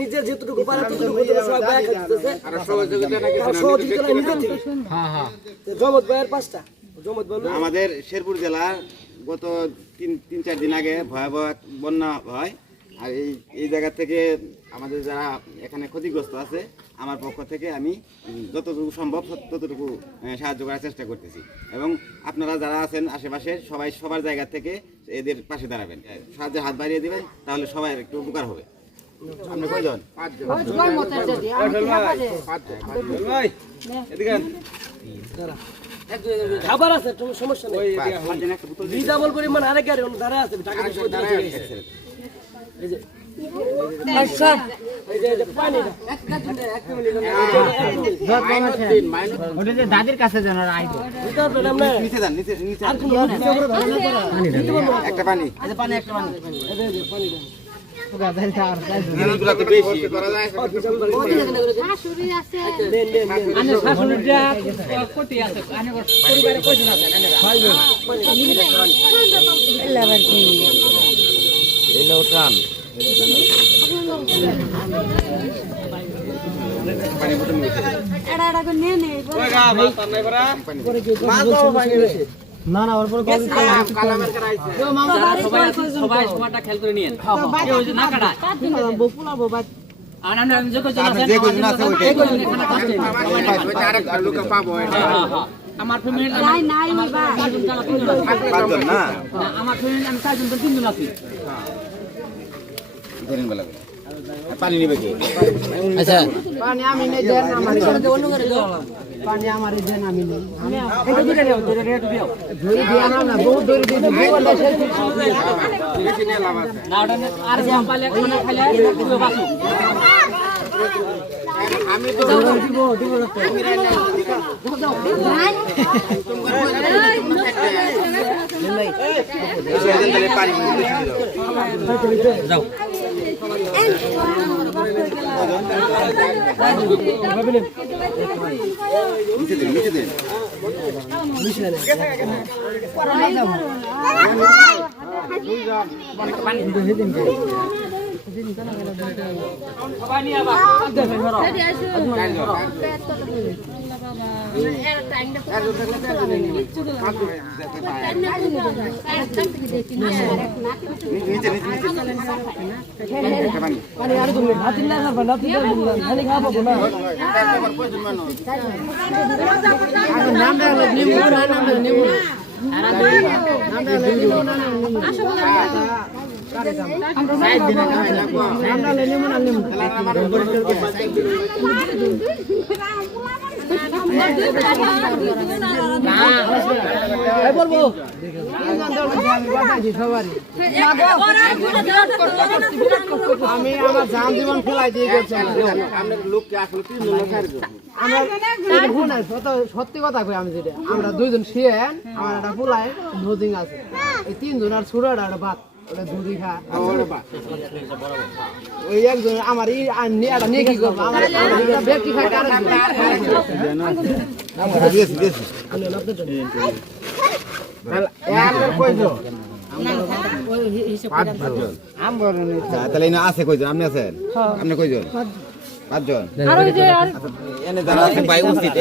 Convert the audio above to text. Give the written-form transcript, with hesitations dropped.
নিজে যেটুকু পারে ততটুকু জমত ভাইয়ের 5টা জমত ভাই আমাদের শেরপুর জেলা গত 3-4 দিন আগে ভয়াবহ বন্যা হয়। আর এই জায়গা থেকে আমাদের যারা এখানে ক্ষতিগ্রস্ত আছে আমার পক্ষ থেকে আমি যতটুকু সম্ভব ততটুকু সাহায্য করার চেষ্টা করতেছি এবং আপনারা যারা আছেন আশেপাশে সবাই সবার জায়গা থেকে এদের পাশে দাঁড়াবেন, সাহায্যের হাত বাড়িয়ে দিবেন, তাহলে সবাই একটু উপকার হবে। আপনি কয়জন? 5জন। খাবার আছে, সমস্যা নেই। রিজাবল পরিমাণ আরেক গাড়ি দাঁড়া আছে ঢাকা এই যে আচ্ছা এই যে পানিটা ওটা যে দাদির কাছে যেন আইবো নিচে যান, নিচে আর কোন একটা পানি একটা পানি এই যে পানিটা জিনিসগুলো তো বেশি করা যায়। শাশুড়ি আছে আনে শাশুড়িটা কোটি আছে আনে পরিবারে কয়জন আছে আনে ভাইজন এলা বাকি এলো ট্রাম পানি বোতল নিয়ে এড়া এড়া করে নিয়ে নেই ওই গা মাছ নাই করা মাছ তো ভাঙে গেছে না না ওর পরে কালামের করা আইছে সবাই সময়টা খেয়াল করে নিয়েন কেউ যে না কাটায় বকুলা বাবা আর আমরা যে কয়জন আছে যে কয়জন আছে ওইটাই ওইটা আরেক লোক পাবো এটা আমার ফ্যামিলি নাই নাই বাবা 5জন না আমার ফ্যামিলি আমি 4জন 3জন আছি ধরেন বেলা পানি নিবে কি? আচ্ছা পানি আমি নেই দেন আমার অন্য করে দাও পানি আমার দেন আমি নেই এটা দিলে দাও ধরে দিও ধরে দিয়া না বহুত ধরে দিয়ে দিব বলে বেশি নিয়ে লাভ আছে না ওটা আর যে পালে খানা খাইলে পুরো বাসু আমি তো দিব পানি যাও নিচে দিন নিচে দিন সবাই নিয়ে আবার নিচে পানি আর তুমি ভাত না খাবা না তুমি খালি খাবো না নাম দাও নিমু না নাম দাও নিমু নাম দাও নিমু না নিমু সাইড দিনা নাম দাও নিমু না নিমু বলবো আমি আমার জান জীবন ফেলাই দিয়ে গেছি লোককে আসলে 3 জন সত্যি কথা কই আমি যেটা আমরা 2জন শিয়েন আমার একটা ফুলাই নদিং আছে এই 3 জন আর ছুড়া আর ভাত ওটা দুধই খা ওই একজন আমার এটা নিয়ে কি করবো আমার ব্যক্তি খাই তাহলে আছে কয়জন? আপনি আছেন? আপনি কয়জন? 5জন। এনে যারা আছে ভাই উচিত